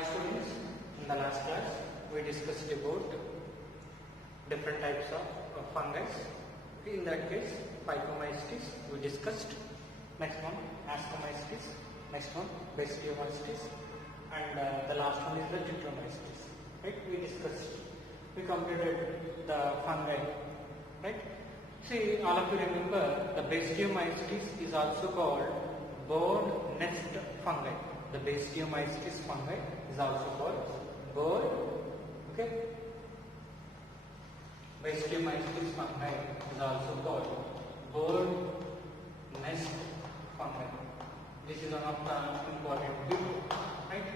Hi students, in the last class we discussed about different types of fungi. In that case, Phycomycetes we discussed, next one Ascomycetes, next one Basidiomycetes, and the last one is the Jr.Botany. Right? We completed the fungi. Right? See, all of you remember the Basidiomycetes is also called bird nest fungi. The Basidiomycetes fungi is also called bird. Okay. Basidiomycetes fungi is also called bird nest fungi. This is one of the important people, right?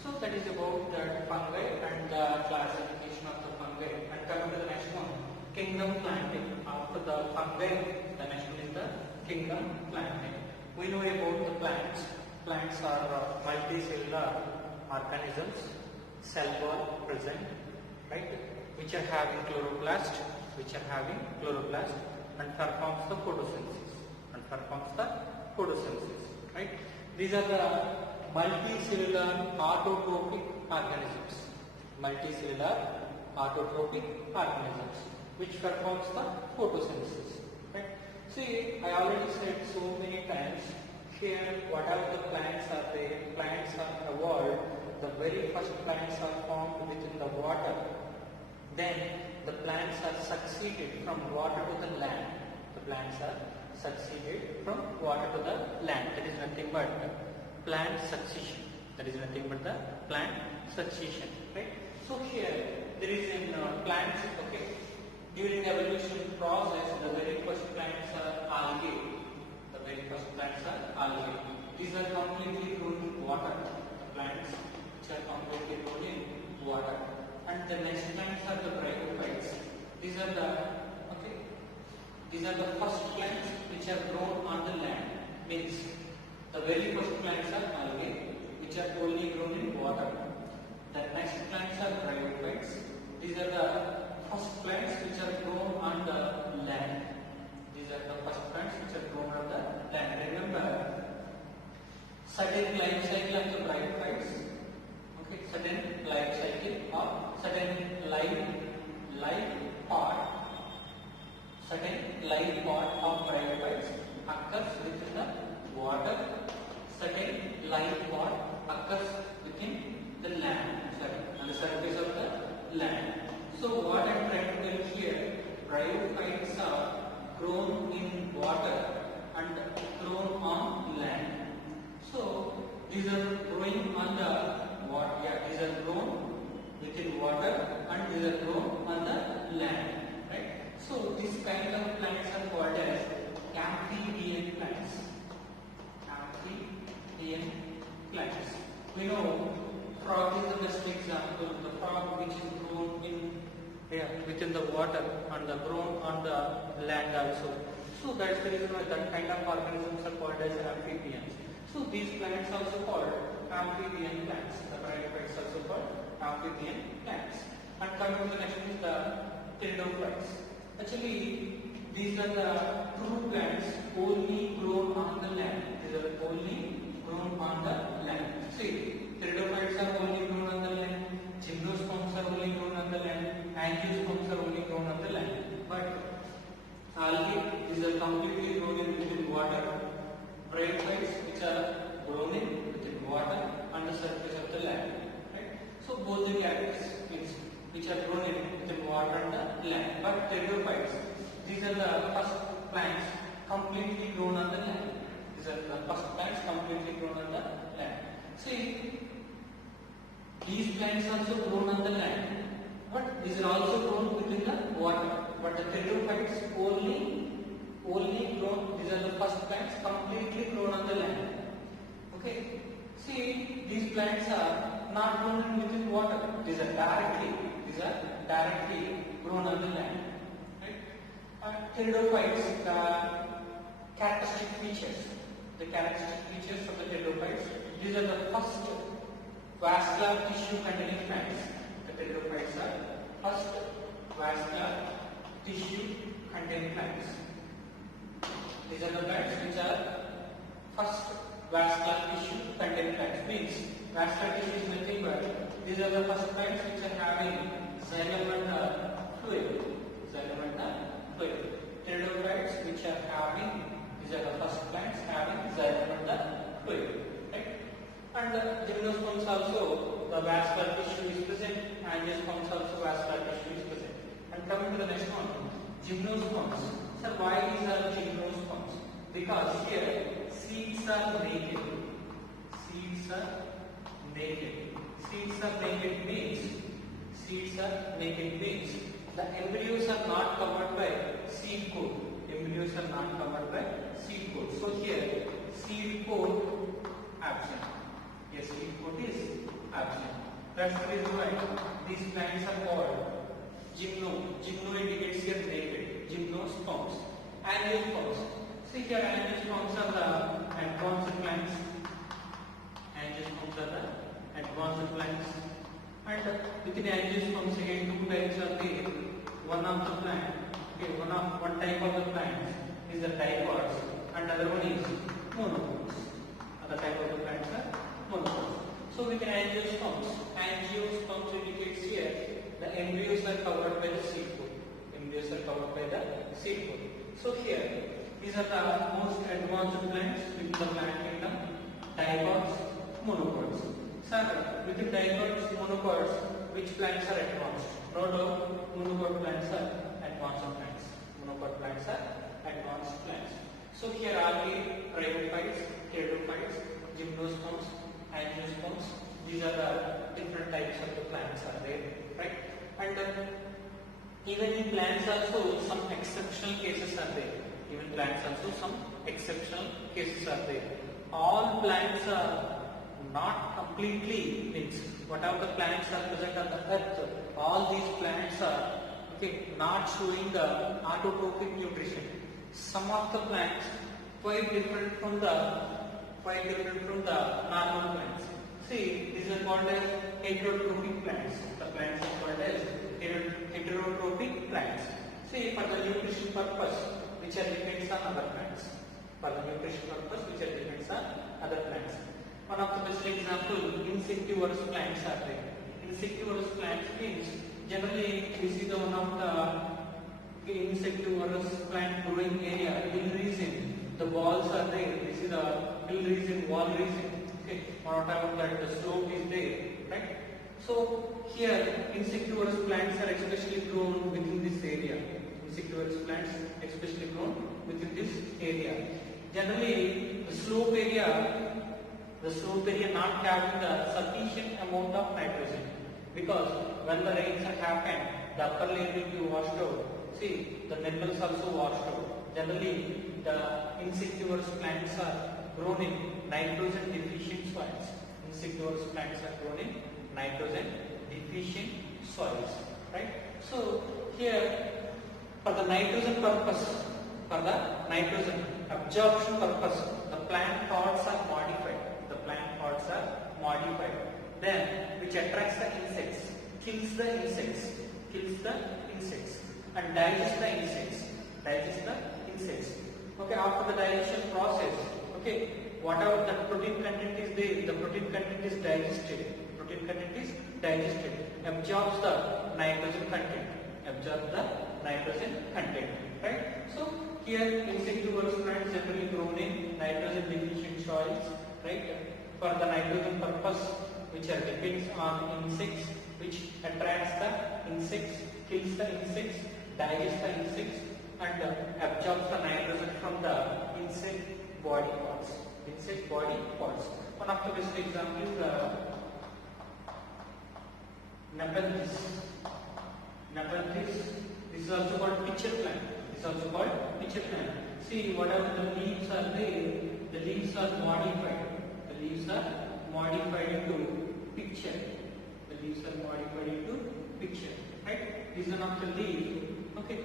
So that is about the fungi and the classification of the fungi. And coming to the next one, kingdom planting. After the fungi, the next one is the kingdom planting. We know about the plants. Plants are multicellular organisms, cell wall present, right? Which are having chloroplast, and performs the photosynthesis, right? These are the multicellular autotrophic organisms, which performs the photosynthesis, right? See, I already said so many times. Here, whatever the plants are there, plants are evolved. The very first plants are formed within the water. Then the plants are succeeded from water to the land. That is nothing but plant succession. Right? So here there is in plants. Okay. During the evolution process, the very first plants are algae. These are completely grown in water. The plants which are completely grown in water. And the next plants are the bryophytes. These are the first plants which are grown on the land. Means the very first plants are algae, which are only grown in water. The next plants are bryophytes. These are the first plants which are grown on the land. Remember, certain life cycle of the bryophytes. Okay, certain life cycle or certain life part of bryophytes occurs within the water. Certain life part occurs within the land, on the surface of the land. So what I am trying to tell here, bryophytes are grown in water and grown on land. So these are growing on the water. Yeah, these are grown within water and these are grown on the land. Right? So these kind of plants are called as amphibian plants. We know frog is the best example. The frog which is grown within the water and grown on the land also. So that's the reason why that kind of organisms are called as amphibians. So these plants also called amphibian plants. The bryophytes also called amphibian plants. And coming to the next one is the pteridophytes. Actually, these are the true plants only grown on the land. See, pteridophytes are only grown on the land. Gymnosperms are only grown on the land. Angiosperms are only grown on the land. But algae, these are completely grown within water. Bryophytes, which are grown within water on the surface of the land. Right? So both the categories which are grown within water and the land. But pteridophytes, these are the first plants completely grown on the land. See, these plants also grown on the land, but these are also grown within the water. But the pteridophytes only grown. These are the first plants completely grown on the land. Okay. See, these plants are not grown within water. These are directly grown on the land. Right? Pteridophytes, the characteristic features of the pteridophytes. These are the first vascular tissue containing plants. The pteridophytes are first vascular tissue containing plants. These are the plants which are first vascular tissue containing plants. Means vascular tissue is nothing but these are the first plants which are having xylem and fluid. Xylem and fluid. Pteridophytes which are having, these are the first plants having xylem and fluid. Right? And gymnosperms also, the vascular tissue is present, angiosperms also vascular tissue is present. And coming to the next one, gymnosperms. Sir, why these are gymnosperms? Because here seeds are naked. Seeds are naked. Seeds are naked means the embryos are not covered by seed coat. Embryos are not covered by seed coat. So here seed coat absent. Yes, seed coat is absent. That's the reason why these plants are called gymno. Gymno indicates here naked. Gymnosperms. Angiosperms. See here, angiosperms are the advanced plants. Angiosperms are the advanced plants. And within angiosperms again 2 types are there. One of the plant, okay, one type of the plant is the dipods, and other one is monopods. Other type of the plants are monopods. So within angiosperms indicates here the embryos are covered by the seed coat. Embryos are covered by the seed coat. So here these are the most advanced plants within the plant kingdom. Dipods, monopods. Sir, within dipods, monopods, which plants are advanced? No doubt, monopod plants are advanced plants. Monopod plants are advanced plants. So here are the rhyophytes, pteridophytes, gymnosperms, angiosperms. These are the different types of the plants are there, right? And even in plants also some exceptional cases are there. Even plants also some exceptional cases are there. All plants are not completely means whatever the plants are present on the earth, all these plants are not showing the autotrophic nutrition. Some of the plants quite different from the normal plants. See, these are called as heterotrophic plants. The plants are called as heterotrophic plants. See, for the nutrition purpose, which are depends on other plants. For the nutrition purpose, which are depends on other plants. One of the best example, insectivorous plants are there. Insectivorous plants means generally we see the one of the insectivorous plant growing area, hill region. The walls are there. We see the hill region, wall region. Okay, on top of that the slope is there, right? So here insectivorous plants are especially grown within this area. Insectivorous plants especially grown within this area. Generally, the slope area not having the sufficient amount of nitrogen, because when the rains are happened, the upper layer will be washed out. See, the nettles also washed out. Generally, the insectivorous plants are grown in nitrogen deficient soils. Insectivorous plants are grown in nitrogen deficient soils, right? So here, for the nitrogen purpose, for the nitrogen absorption purpose, the plant pods are modified. The plant pods are modified. Then, which attracts the insects, kills the insects, and digests the insects. Okay, after the digestion process, okay, whatever the protein content is there, the protein content is digested. Absorbs the nitrogen content. Right? So here insectivorous plants generally grown in nitrogen deficient soils, right? For the nitrogen purpose, which depends on insects, which attracts the insects, kills the insects, digests the insects, and absorbs the nitrogen from the insect body parts. One of the best examples is Nepenthes. This is also called pitcher plant. See, whatever the leaves are there, the leaves are modified. Into picture. Right? This is one of the leaf. Okay.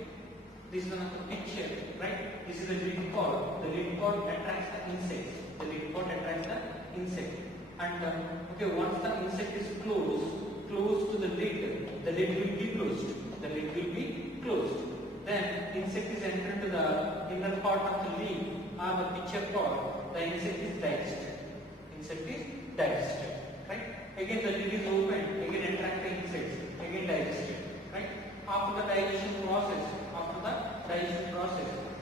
This is one of the picture. Right? This is the leaf pod. The leaf pod attracts the insects. And once the insect is close to the lid will be closed. Then insect is entered to the inner part of the leaf or the pitcher pod. The insect is digested. Right? again the lid is open, again attract the insects, again digestion, right? After the digestion process,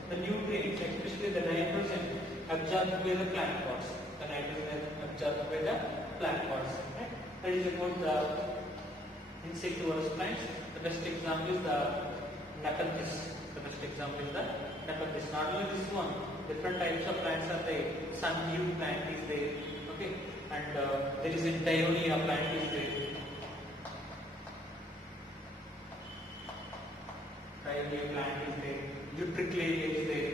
the nutrients, especially the nitrogen, absorbed by the plant pods. The nitrogen absorbed by the plant pods, right? That is about the insectivorous plants. The best example is the Nepenthes. Not only this one, different types of plants are there. Sundew plant is there, okay, and there is a Dionia plant is there. Dionia plant is there. Utricularia is there.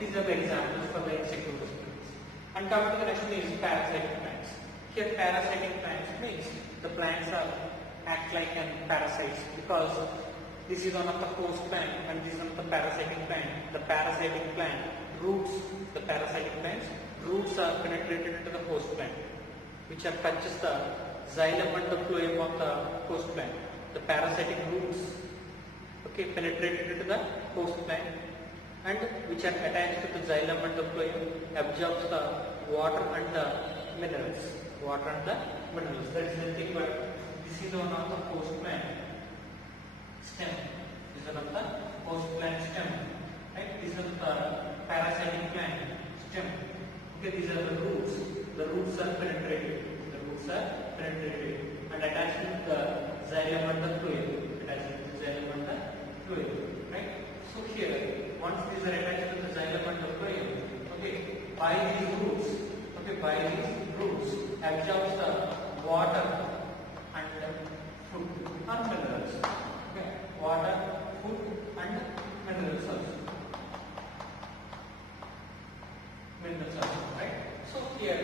These are the examples for the insectivorous plants. And come to the next one is parasitic plants. Here parasitic plants means the plants act like parasites, because this is one of the host plant and this is one of the parasitic plant. The parasitic plant roots, the parasitic plants roots are penetrated into the host plant, which touches the xylem and the phloem of the host plant. The parasitic roots, okay, penetrated into the host plant, and which are attached to the xylem and the phloem, absorbs the water and the minerals. That is the thing, but this is one of the host plant stem. This is one of the host plant stem, right? This is the parasitic plant stem. Okay, these are the roots. The roots are penetrated. And attached to the xylem and the phloem. Right? So here, once these are attached to the xylem and the phloem, okay, by these roots, absorbs the water and food and minerals. Okay, water, food and minerals also. Right? So here,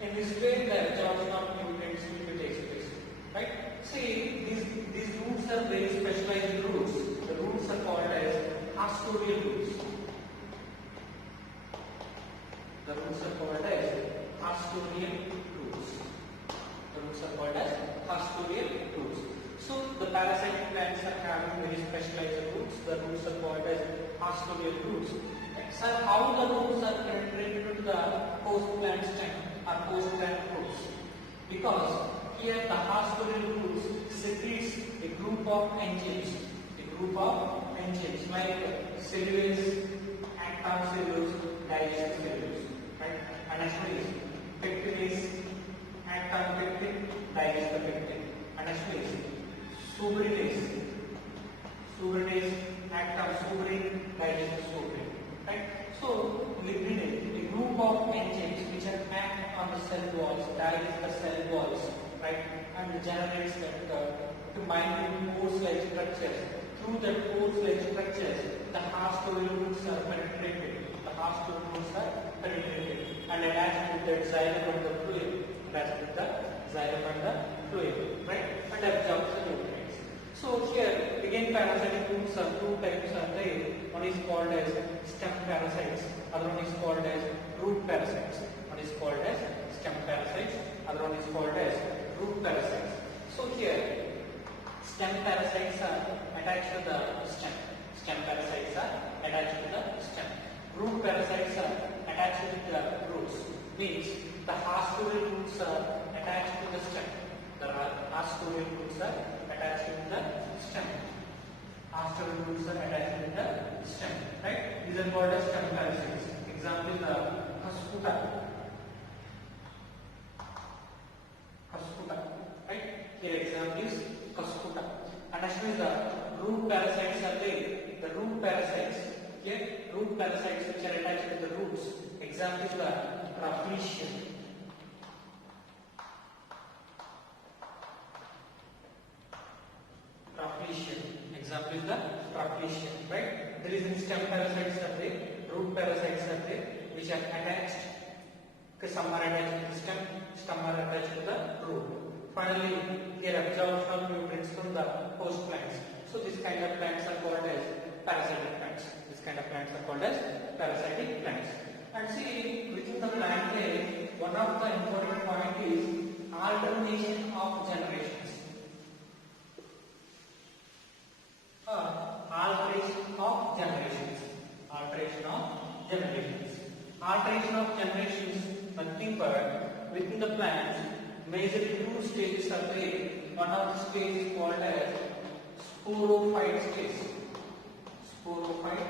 in this way, the absorption of nutrients will take place. Right? See, these roots are very specialized roots. The roots are called as pastoral roots. So the parasitic plants are having very specialized roots. The roots are called as pastoral roots. Sir, how the roots are penetrated into the host plant stem or host plant roots? Because here the pastoral roots secretes a group of enzymes. Like cellulase, actin cellulose, digestive cellulose, right? And actually pectinase, actin pectin, digestive pectin. And actually subrinase, actin subrin, digestive subrin, right? So ligninase, a group of enzymes which act on the cell walls, digest the cell walls, right? And generates to bind to pores-like structures. Through the pores-like structures, the pastoral roots are penetrated. And attached with that xylem and the phloem, right? And absorbs the nutrients. So here again parasitic roots are two types are there. One is called as stem parasites, other one is called as root parasites. One is called as stem parasites, other one is called as root parasites. So here stem parasites are attached to the stem. Root parasites are attached to the roots. Means the pastoral roots are attached to the stem. Right? These are called as stem parasites. Example is the Cuscuta. Right? Here example is Cuscuta. And actually the root parasites are there. The root parasites, root parasites which are attached to the roots. Example is the Rafflesian. Example is the Rafflesian, right? There is stem parasites are there, root parasites are there, which are attached. Some are attached to the stem, some are attached to the root. Finally, here absorption of nutrients from the host plants. So this kind of plants are called as parasitic plants. And see, within the plant there, one of the important point is alternation of generations. within the plants, majorly two stages are there. One of the stage is called as sporophyte stage. Sporophyte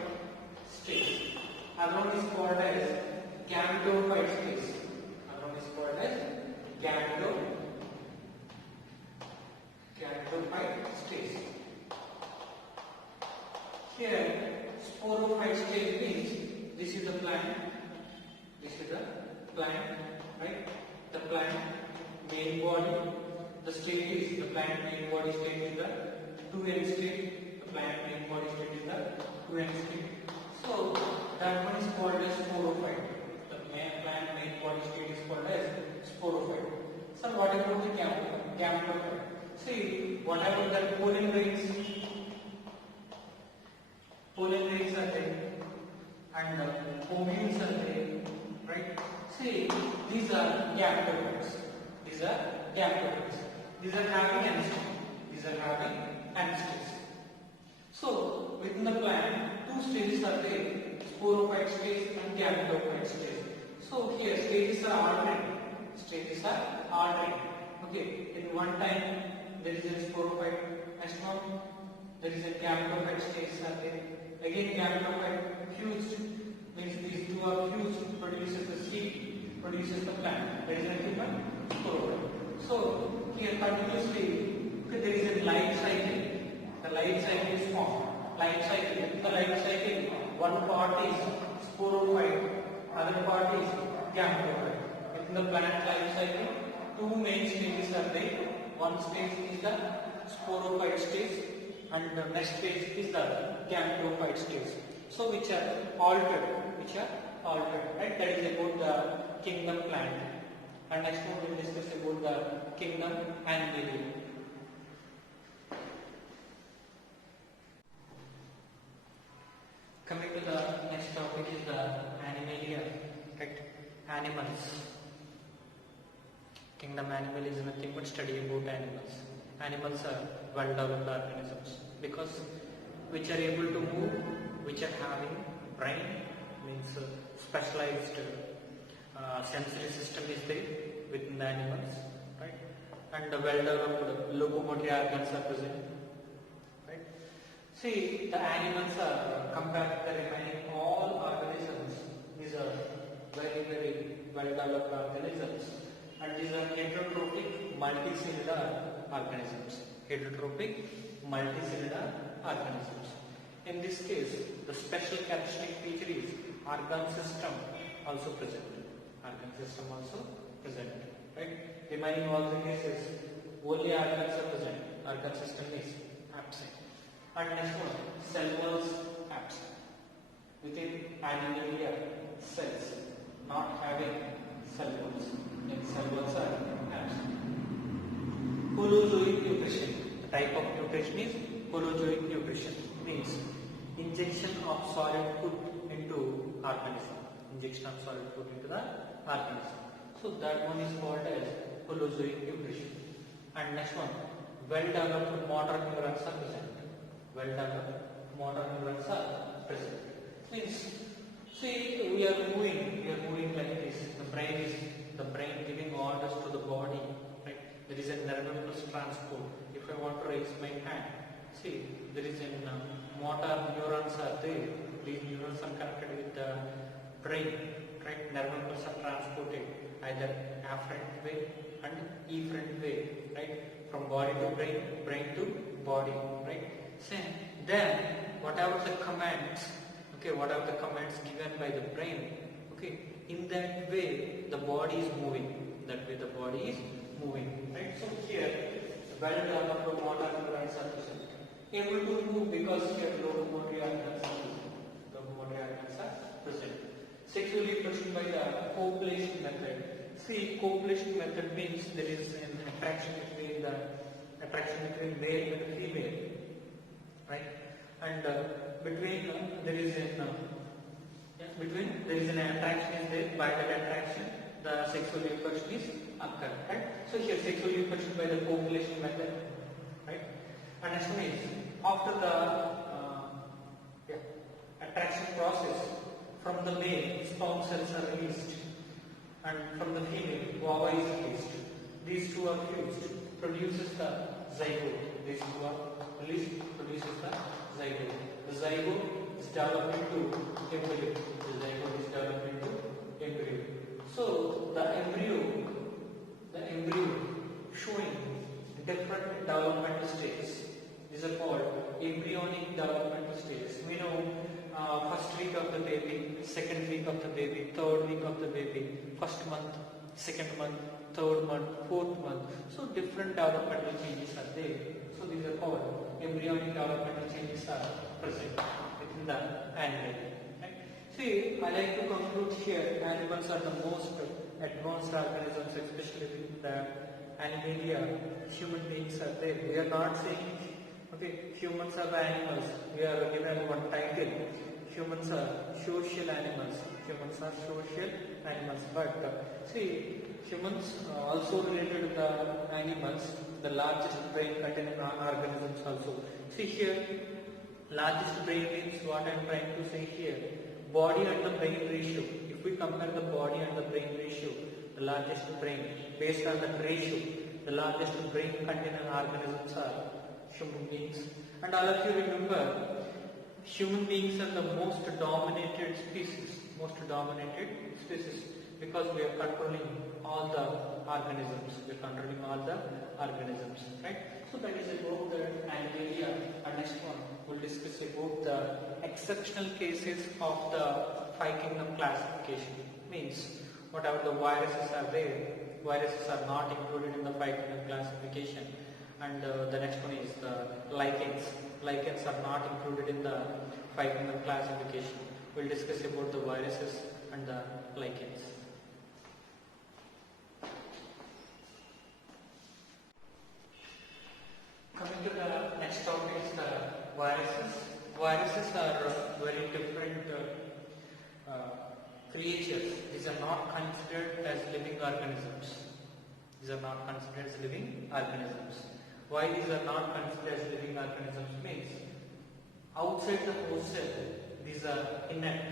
stage. Other one is called as gametophyte stage. Other one is called as gametophyte stage. Here, sporophyte stage means this is the plant. This is the plant, right? The plant main body. The state is the plant main body state is the 2N state. The plant main body state is the 2N state. So that one is called as sporophyte. The plant main body state is called as sporophyte. So what about the gametophyte? See, what about the pollen grains? Pollen grains are there, and ovules are there, right? See, these are gametophytes. These are gametophytes. These are having anesthesia. These are having anesthesia. So, within the plant, two stages are there: sporophyte stage and gametophyte stage. So here, stages are alternating. Stages are alternating. Okay, in one time there is a sporophyte, next one there is a gametophyte stage are there. Again, gametophyte fused means these two are fused, produces the seed, produces the plant. There is a human sporophyte. So here continuously there is a life cycle. The life cycle is formed. Life cycle. In the life cycle, one part is sporophyte, other part is gametophyte. In the plant life cycle, two main stages are there. One stage is the sporophyte stage, and the next stage is the gametophyte stage. So which are altered, right? That is about the kingdom plant. And next one we will discuss about the kingdom Amphibian. Coming to the next topic is the Animalia, right? Animals. Kingdom animal is nothing but study about animals. Animals are well-developed organisms because which are able to move, which are having brain, means specialized sensory system is there within the animals, right? And the well-developed locomotory organs are present, right? See, the animals are compared to the remaining all organisms. These are very, very well-developed organisms. And these are heterotrophic multicellular organisms. Heterotrophic multicellular organisms. In this case, the special characteristic feature is organ system also present. Organ system also present. Right? Remaining all the cases, only organs are present. Organ system is absent. And next one, cell walls absent. Within Animalia, cells not having cell walls. Cell walls are absent. Holozoic nutrition. The type of nutrition is holozoic nutrition. Means injection of solid food into organism. Injection of solid food into the organism. So that one is called as holozoic nutrition. And next one, well-developed motor neurons are present. Well-developed motor neurons are present. Means, see, we are moving like this. The brain giving orders to the body, right? There is a nerve impulse transport. If I want to raise my hand, see, there is a motor neurons are there. These neurons are connected with the brain, right? Nerve impulse are transported either afferent way and efferent way, right? From body to brain, brain to body, right? So then, whatever the commands given by the brain, okay, in that way the body is moving. Right? So here, well-developed motor neurons are present. Able to move because here locomotory organs are present. Sexually present by the copulation method. See, copulation method means there is an attraction between male and female, right? And between there is an attraction is there. By that attraction, the sexual reproduction is occurred, right? So here sexual reproduction by the copulation method, right? And next one is after the attraction process, from the male sperm cells are released, and from the female guava is released. These two are fused, produces the zygote. These two are released, produces the zygote. The zygote is developed into embryo. The zygote is developed into embryo. So the embryo showing different developmental stages. These are called embryonic developmental stages. We know first week of the baby, second week of the baby, third week of the baby, first month, second month, third month, fourth month. So different developmental changes are there. So these are called embryonic developmental changes are present within the animal. Right? See, I like to conclude here, animals are the most advanced organisms, especially with the animalia. Human beings are there. We are not saying, okay, humans are the animals. We are given one title. Humans are social animals. Humans are social animals. But see, humans also related to the animals, the largest brain containing organisms also. See here, largest brain means what I am trying to say here. Body and the brain ratio. If we compare the body and the brain ratio, the largest brain, based on that ratio, the largest brain containing organisms are human beings. And all of you remember, human beings are the most dominated species, because we are controlling all the organisms. Right? So that is about the animalia. And next one, we'll discuss about the exceptional cases of the 5 kingdom classification. Means, whatever the viruses are there, viruses are not included in the 5 kingdom classification. And the next one is the lichens. Lichens are not included in the 5 kingdom classification. We'll discuss about the viruses and the lichens. Coming to the next topic is the viruses. Viruses are very different creatures. These are not considered as living organisms. Why these are not considered as living organisms means, outside the host cell, these are inert.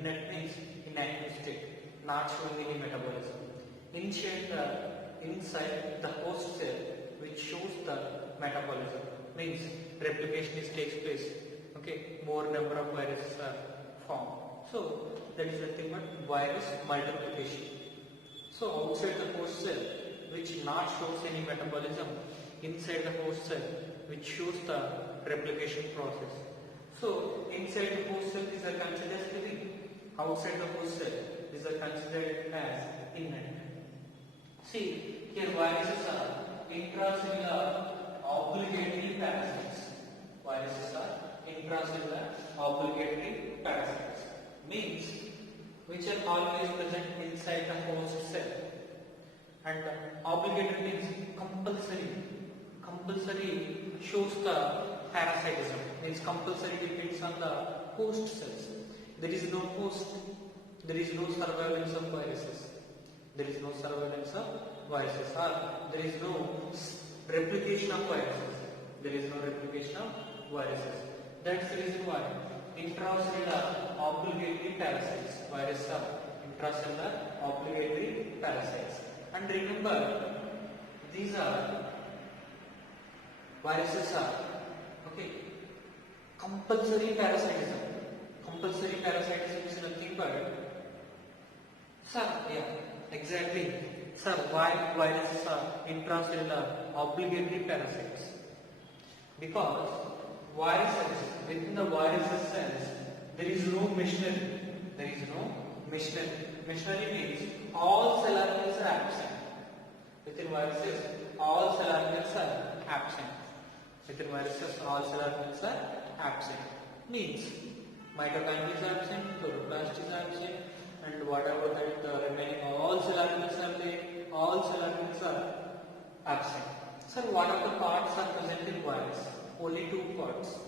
Inert means inactive state, not showing any metabolism. Inside the host cell, which shows the metabolism, means replication takes place. Okay, more number of viruses are formed. So that is nothing but virus multiplication. So outside the host cell, which not shows any metabolism, inside the host cell, which shows the replication process. So inside the host cell, these are considered as living. Outside the host cell, these are considered as inert. See, here viruses are intracellular obligatory parasites. Means which are always present inside the host cell. And obligatory means compulsory. Compulsory shows the parasitism. Means compulsory depends on the host cells. There is no host. There is no surveillance of viruses. Or there is no replication of viruses. That's the reason why intracellular obligatory parasites. Viruses are intracellular obligatory parasites. And remember, these are viruses are compulsory parasitism. Compulsory parasitism is nothing but, exactly. Sir, why viruses are intracellular obligatory parasites? Because within the viruses cells, there is no machinery. Machinery means all cell organelles are absent. Within viruses, all cell organelles are absent. Means mitochondria is absent, chloroplast is absent, and whatever that remaining all cell organelles are there, all cell organelles are absent. Sir, what are the parts are present in virus? Only 2 parts.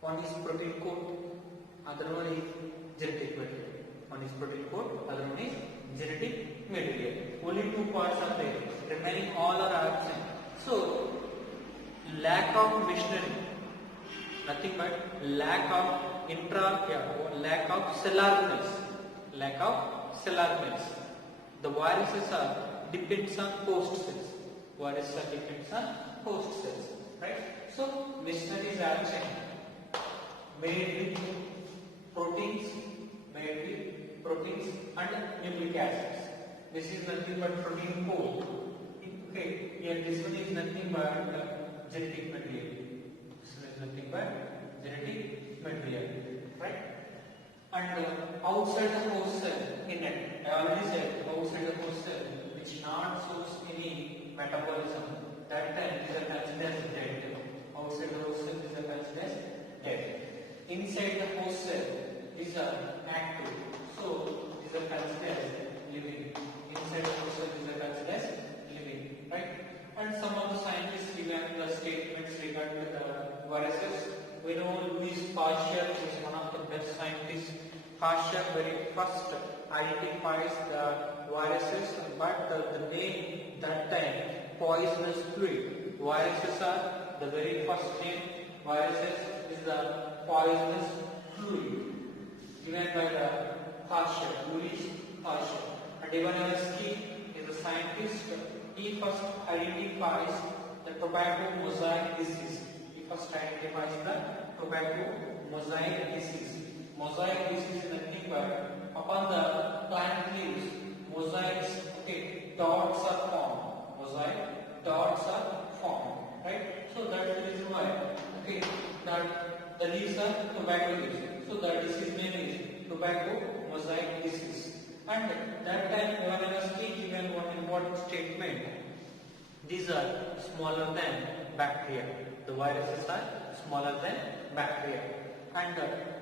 One is protein coat, other one is genetic material. Only 2 parts are there. Remaining all are absent. So, lack of machinery, nothing but lack of cell organelles. Lack of cellular mass. The viruses are depends on host cells. Viruses are depends on host cells, right? So machinery is action made with proteins, and nucleic acids. This is nothing but protein code. Okay, here this one is nothing but genetic material. This is nothing but genetic material, right? And outside the host cell, in it, I already said outside the host cell, which not shows any metabolism, that time these are considered as dead. Outside the host cell, these are considered as dead. Inside the host cell, these are active. So these are considered as living. Inside the host cell, these are considered as living, right? And some of the scientists given the statements regarding the viruses. We know Louis Pasteur is one of the best scientists. Pasteur very first identifies the viruses, but the name that time poisonous fluid. Viruses are the very first name. Viruses is the poisonous fluid given by the Pasteur, Louis Pasteur. And Ivanovsky is a scientist. He first identifies the tobacco mosaic disease. First identifies the tobacco mosaic disease. Mosaic disease is nothing but upon the plant leaves, mosaics, okay, dots are formed. Mosaic dots are formed, right? So that is the reason why, okay, that the leaves are tobacco leaves. So the disease name is tobacco mosaic disease. And that time when I was given one important statement, these are smaller than bacteria. The viruses are smaller than bacteria, and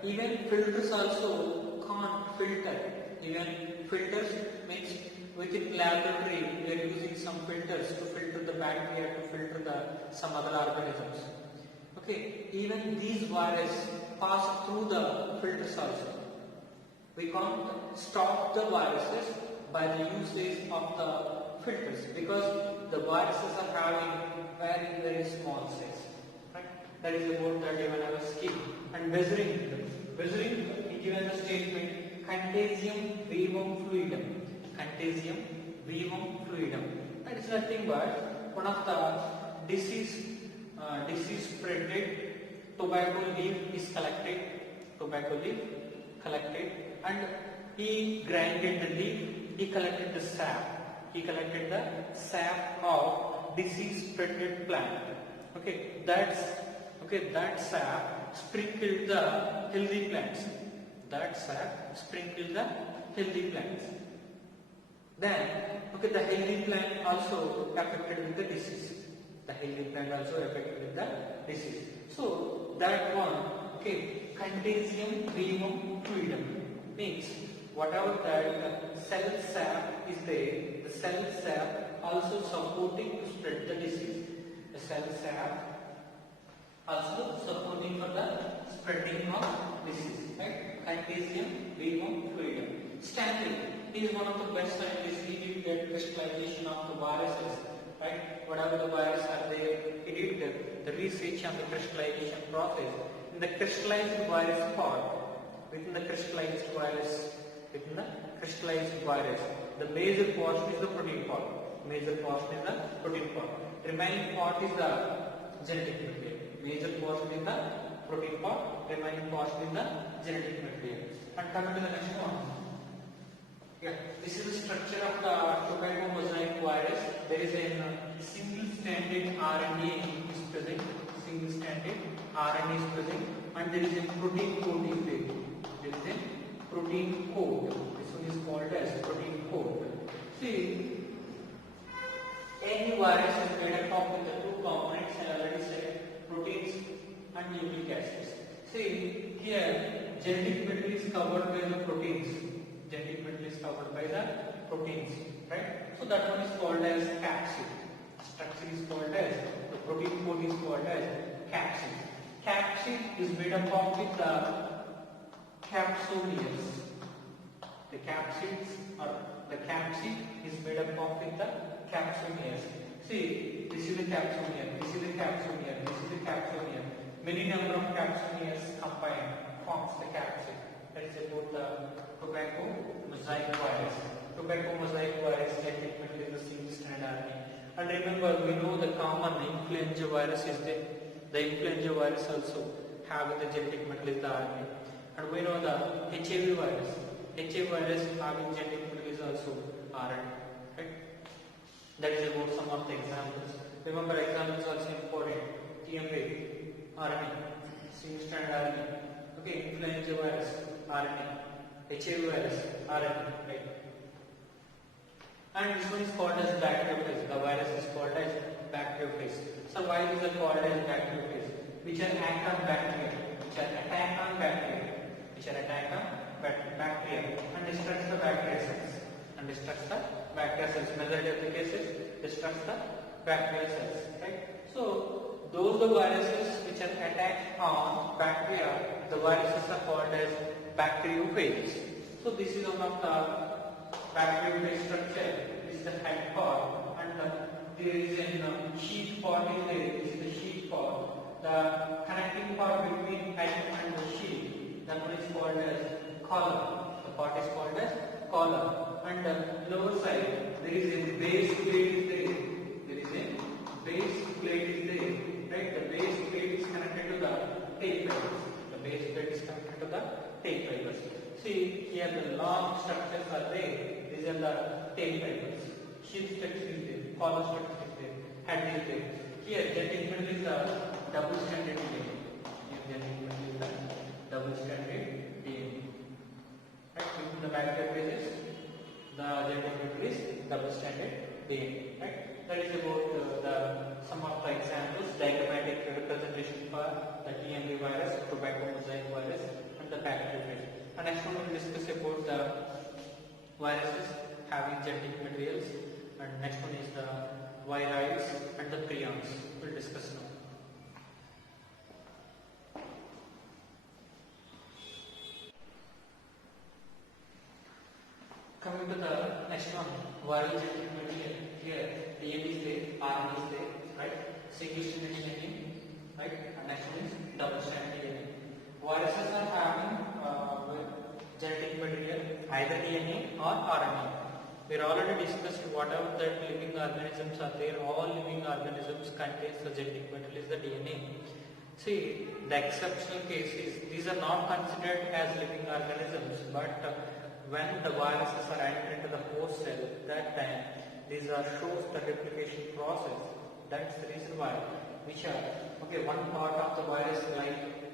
even filters also can't filter. Even filters means within laboratory we are using some filters to filter the bacteria, to filter the some other organisms. Okay, even these viruses pass through the filters also. We can't stop the viruses by the usage of the filters because the viruses are having very small size. That is about that even I was skipping. And measuring, it given the statement contagium vivum fluidum. Contagium vivum fluidum. That is nothing but one of the disease spreaded tobacco leaf is collected. Tobacco leaf collected, and he grinded the leaf. He collected the sap. He collected the sap of disease spreaded plant. Okay, that sap sprinkled the healthy plants. That sap sprinkled the healthy plants. Then, okay, the healthy plant also affected with the disease. The healthy plant also affected with the disease. So that one, okay, contagium vivum fluidum means whatever that cell sap is there, the cell sap also supporting to spread the disease. The cell sap also supporting for the spreading of disease, right? Contagium vivum fluidum. Stanley, he is one of the best scientists. He did get crystallization of the viruses, right? Whatever the viruses are there, he did get the research on the crystallization process. In the crystallized virus part, within the crystallized virus, the major portion is the protein part. Major portion is the protein part. Remaining part is the genetic material. Major portion is the protein part, remaining portion is the genetic material. And coming to the next one. Yeah, this is the structure of the tobacco mosaic virus. There is a single-stranded RNA is present. Single-stranded RNA is present, and there is a protein code is there. There is a protein code. This one is called as protein code. See, any virus is made up with the two components. I already said proteins and nucleic acids. See, here genetic material is covered by the proteins. Genetic material is covered by the proteins, right? So that one is called as capsid. Structure is called as, the protein code is called as capsid. Capsid is made up of with the capsomeres. The capsid is made up of with the capsomeres. See, this is the capsomere, this is the capsomere, this is the capsomere. Many number of capsomeres combined forms the capsid. That is about the tobacco mosaic virus. Tobacco mosaic virus treatment is the single strand RNA. And remember, we know the common influenza virus is there. The influenza virus also have the genetic material is the RNA. And we know the HIV virus. HIV virus having genetic material is also RNA. Right? That is about some of the examples. Remember, examples also important. TMP, RNA, single strand RNA. Okay, influenza virus, RNA. HIV virus, RNA. Right? And this one is called as bacteriophage. The virus is called as bacteriophage. So why these are called as bacteriophage? Which are act on bacteria, which are attack on bacteria, which are attack on bacteria and destructs the bacteria cells. And destructs the bacteria cells. Majority of the cases destructs the bacterial cells. Right? So those the viruses which are attack on bacteria, the viruses are called as bacteriophages. So this is one of the bacteriophage structure. This is the head part, and there is a sheath part is there. This is the sheath part. The connecting part between head and the sheath, that one is called as column. The part is called as column. And lower side, there is a base plate is there. There is a base plate is there. Right? The base plate is connected to the tail fibers. The base plate is connected to the tail fibers. See, here the long structures are there. These are the tail fibers. Sheath structure is there. Column structure is there. Head is there. Here, genetic material is the double-stranded DNA. Here, genetic material is the double-stranded DNA. Right? Within the bacteriophages, the genetic material is double-stranded DNA. Right? That is about some of the examples. Diagrammatic representation for the TMB virus, tobacco mosaic virus, and the bacteriophage. And next one we will discuss about the viruses having genetic materials, and next one is the virions and the prions. We will discuss now. Coming to the next one, viral genetic material. Here DNA is there, RNA is there, right? Single stranded DNA, right? And next one is double stranded DNA. Viruses are having genetic material, either DNA or RNA. We already discussed whatever the living organisms are there, all living organisms contains the genetic material is the DNA. See, the exceptional cases, these are not considered as living organisms, but when the viruses are entered into the host cell, that time these are shows the replication process. That's the reason why, which are, okay, one part of the virus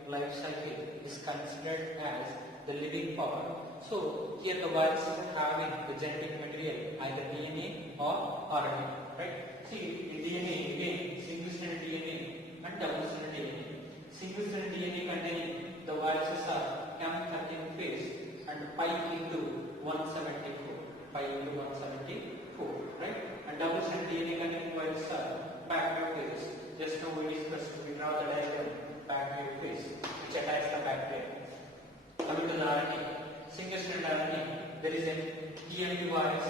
life cycle is considered as the living part. So here the virus is having the genetic material, either DNA or RNA, right? See, in DNA again, single stranded DNA and double stranded DNA. Single stranded DNA containing the viruses are M13 phase and pi into 174, pi into 174, right? And double stranded DNA containing viruses are bacteriophages. Just now we discussed, we draw the diagram, bacteriophage, which attacks the bacteria. Coming to the RNA, single strand RNA, there is a TMB virus,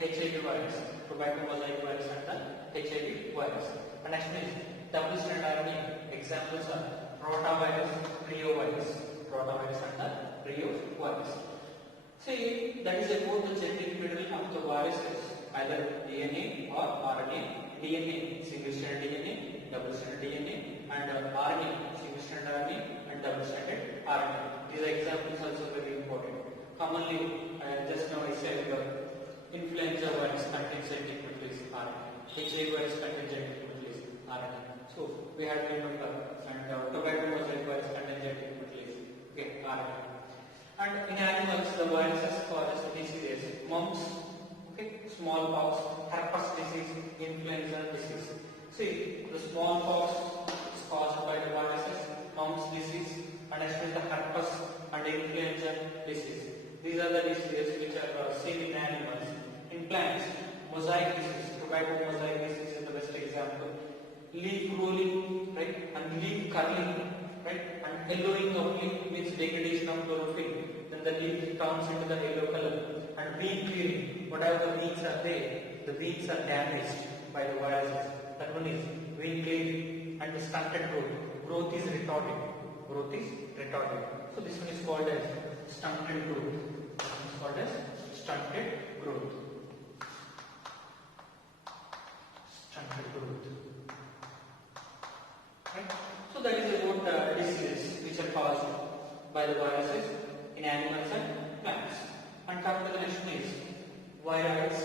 HIV virus, tobacco mosaic virus, and the HIV virus. And next is double strand RNA. Examples are rotavirus, reovirus, rotavirus, and the reovirus. See, that is about the genetic material of the viruses, either DNA or RNA. DNA, single strand DNA, double strand DNA, and RNA, single strand RNA, and double stranded RNA. These are examples also very important. Commonly, just now I said influenza virus contains genetic materials RNA. HIV virus contains genetic materials RNA. So we had to remember, and tobacco mosaic virus contains genetic materials RNA. And in animals, the viruses cause diseases: mumps, okay, smallpox, herpes disease, influenza disease. See, the smallpox is caused by the viruses, mumps disease, and especially the herpes and influenza disease. These are the diseases which are seen in animals. In plants, mosaic disease, tobacco mosaic disease is the best example. Leaf rolling, right, and leaf curling, right, and yellowing of leaf means degradation of chlorophyll. Then the leaf turns into the yellow color. And vein clearing, whatever the veins are there, the veins are damaged by the viruses. That one is vein clearing. And the stunted growth. Growth is retarded. Growth is retarded. So this one is called as stunted growth. This is called as stunted growth. Stunted growth. Right? So that is about the diseases which are caused by the viruses in animals and plants. And come to the next one is viroids.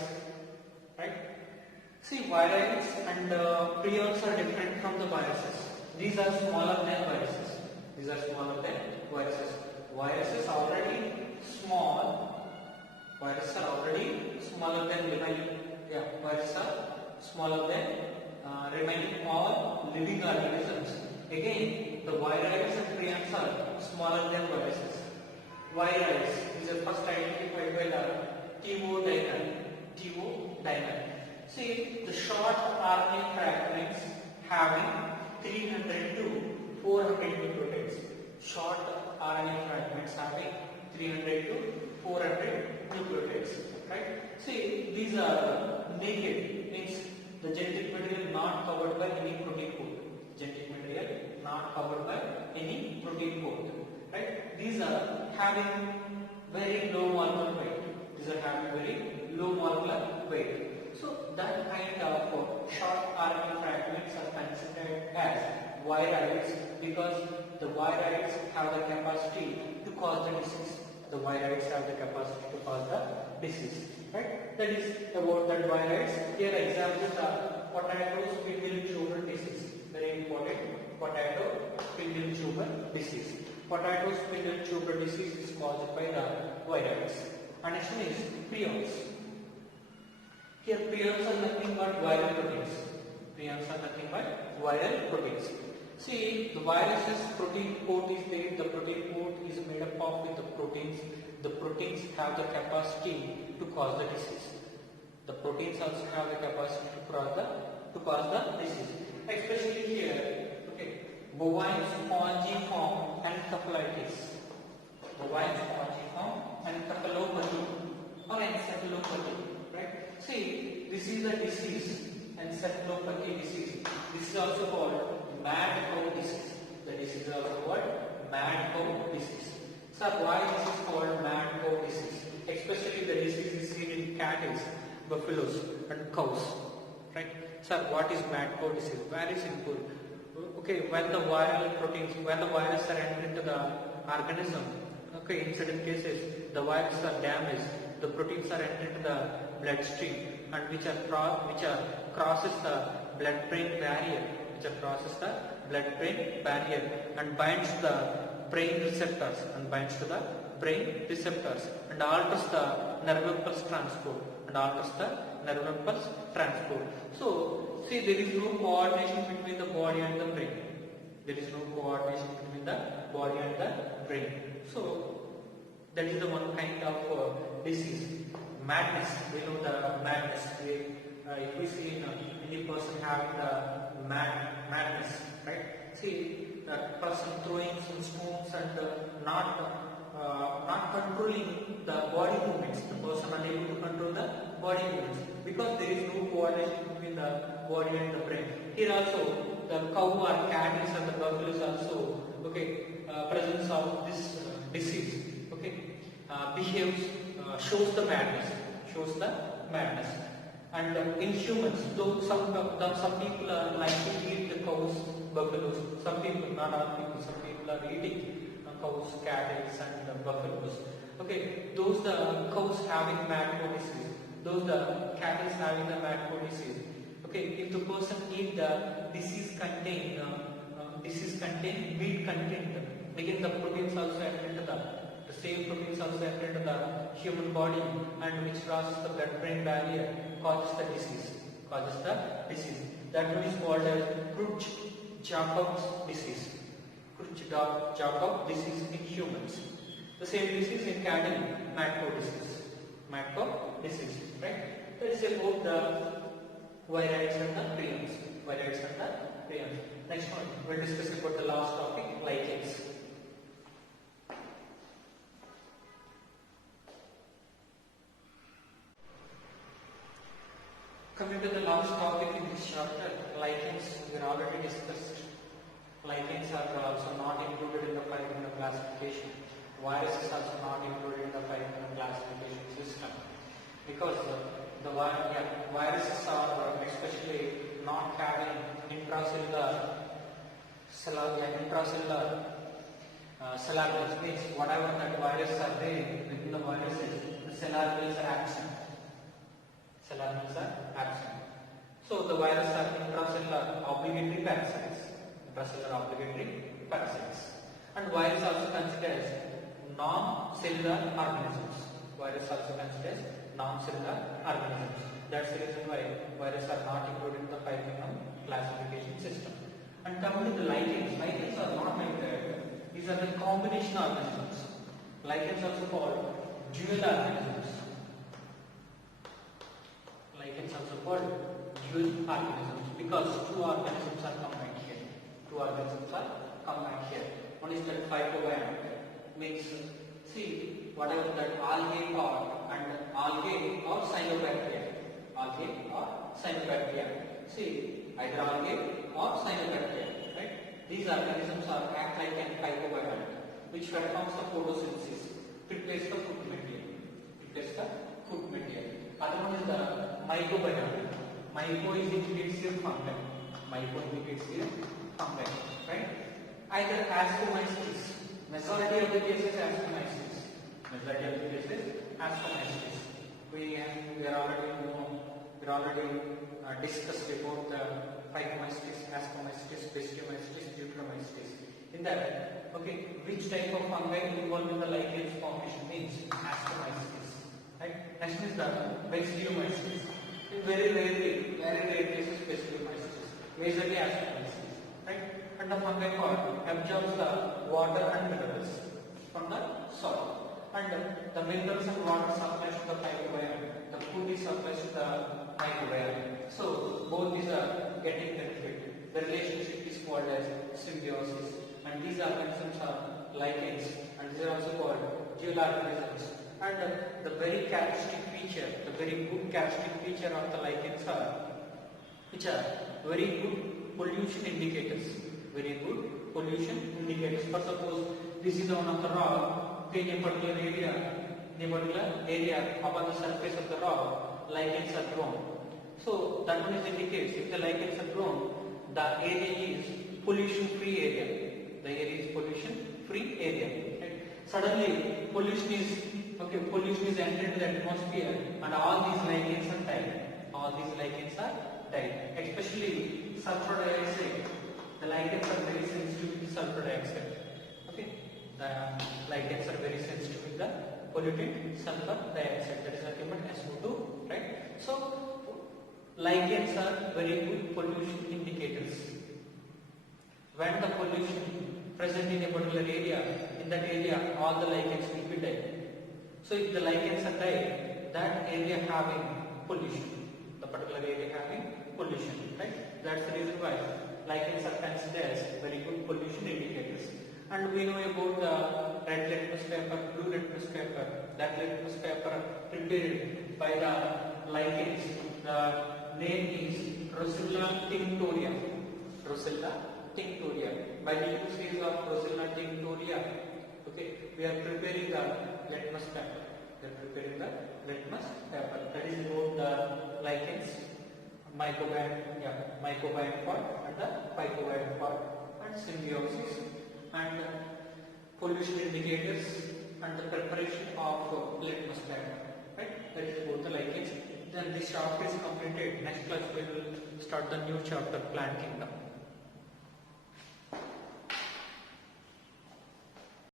Right? See, viroids and prions are different from the viruses. These are smaller than viruses. These are smaller than viruses. Viruses are already small. Viruses are already smaller than remaining. Yeah, viruses are smaller than remaining all living organisms. Again, the viroids and prions are smaller than viruses. Viroids is first identified by the T-O-dimer. See, the short RNA fragments having 300 to 400 nucleotides. Short RNA fragments having 300 to 400 nucleotides. Right? See, these are naked, means the genetic material not covered by any protein coat. Genetic material not covered by any protein coat. Right? These are having very low molecular weight. These are having very low molecular weight. So that kind of short RNA fragments are considered as viroids because the viroids have the capacity to cause the disease. The viroids have the capacity to cause the disease. Right? That is about that viroids. Here examples are potato spindle tuber disease. Very important. Potato spindle tuber disease. Potato spindle tuber disease is caused by the viroids. And next one is prions. Here prions are nothing but viral proteins. Prions are nothing but viral proteins. See, the virus's protein coat is there. The protein coat is made up of with the proteins. The proteins have the capacity to cause the disease. The proteins also have the capacity to cause the disease. Especially here, okay, bovine spongiform encephalitis. Bovine spongiform encephalopathy or encephalopathy. Right? See, this is the disease, encephalopathy disease. This is also called mad cow disease. The disease is also called mad cow disease. Sir, why this is called mad cow disease? Especially the disease is seen in cattle, buffaloes and cows. Right? Sir, what is mad cow disease? Very simple. Okay, when the viral proteins, when the virus are entered into the organism, okay, in certain cases the virus are damaged, the proteins are entered into the bloodstream and which crosses the blood-brain barrier, and binds the brain receptors and alters the nerve impulse transport. So, see, there is no coordination between the body and the brain. So, that is the one kind of disease. Madness, we know the madness. If we see any person having the madness, right? See, that person throwing some stones and not controlling the body movements. The person unable to control the body movements because there is no coordination between the body and the brain. Here also, the cow or cattle and the buffaloes also, okay, presence of this disease, okay, shows the madness. And in humans, though some people are like to eat the cows, buffaloes. Some people, not all people, some people are eating cows, cattle, and buffaloes. Okay, those the cows having mad cow disease, those the cattle having the mad cow disease. Okay, if the person eat the disease contain meat content, again the proteins also enter into the same proteins also enter into the human body and which crosses the blood-brain barrier, causes the disease. That one is called as Creutzfeldt-Jakob's disease. Creutzfeldt-Jakob disease in humans. The same disease in cattle, mad cow disease. Right? That is about the viroids and the prions. Next one, we will discuss about the last topic, lichens. Coming to the last topic in this chapter, lichens, we are already discussed. Lichens are also not included in the classification. Virus is also not included in the 5 classification system because viruses are especially not having intracellular cellular means whatever that virus are there within the viruses, the cellular cells are absent. Cellular cells are absent. So the virus are intracellular obligatory parasites. Intracellular obligatory parasites. And virus also considered as non-cellular organisms. Virus also considered as non-cellular organisms. That's the reason why viruses are not included in the 5 classification system. And coming to the lichens, lichens are not like that. These are the combination organisms. Lichens also called dual organisms. Lichens also called dual organisms because 2 organisms are combined here. 2 organisms are combined here. One is that phytobiont, means see whatever that algae or cyanobacteria. Algae or cyanobacteria. See either algae or cyanobacteria, right? These organisms are act like an phytobiont, which performs the photosynthesis, prepares the food material. Other one is the mycobiont. Myco indicates here fungi. Myco indicates here fungi, right? Either ascomycetes. Majority of the cases ascomycetes. We already discussed about the phycomycetes, ascomycetes, pistomycetes, deuteromycetes. In that, okay, which type of fungi involved in the lichens formation means ascomycetes, right? Next is the basidiomycetes. In very rare cases, basidiomycetes. Majorly ascomycetes, right? And the fungi part absorbs the water and minerals from the soil. And the minerals and water supplies to the phytobiont. The food is supplies to the microbiome. So both these are getting benefit. The relationship is called as symbiosis. And these organisms are lichens, and these are also called dual organisms. And the very characteristic feature, the very good characteristic feature of the lichens are, which are very good pollution indicators. Very good pollution indicators. For suppose this is one of the rock, in a particular area above the surface of the rock, lichens are grown. So that one is indicates if the lichens are grown, the area is pollution-free area. The area is pollution-free area. Right? Suddenly, pollution is entered into the atmosphere, and all these lichens are died. Especially sulfur dioxide. The lichens are very sensitive to sulfur dioxide. Okay, the lichens are very sensitive with the pollutant sulfur dioxide. That is nothing but SO2, right? So lichens are very good pollution indicators. When the pollution present in a particular area, in that area all the lichens will be dead. So if the lichens are died, that area having pollution, the particular area having pollution, right? That's the reason why lichens are considered as very good pollution indicators. And we know about the red litmus paper, blue litmus paper. That litmus paper prepared by the lichens. The name is Rossella tinctoria. Rossella tinctoria. By the use of Rossella tinctoria, okay, we are preparing the litmus paper. That is about the lichens, mycobiont part and the phycobiont part, and symbiosis and pollution indicators and the preparation of litmus paper. Right? That is about the lichens. Then this chapter is completed. Next class we will start the new chapter, plant kingdom.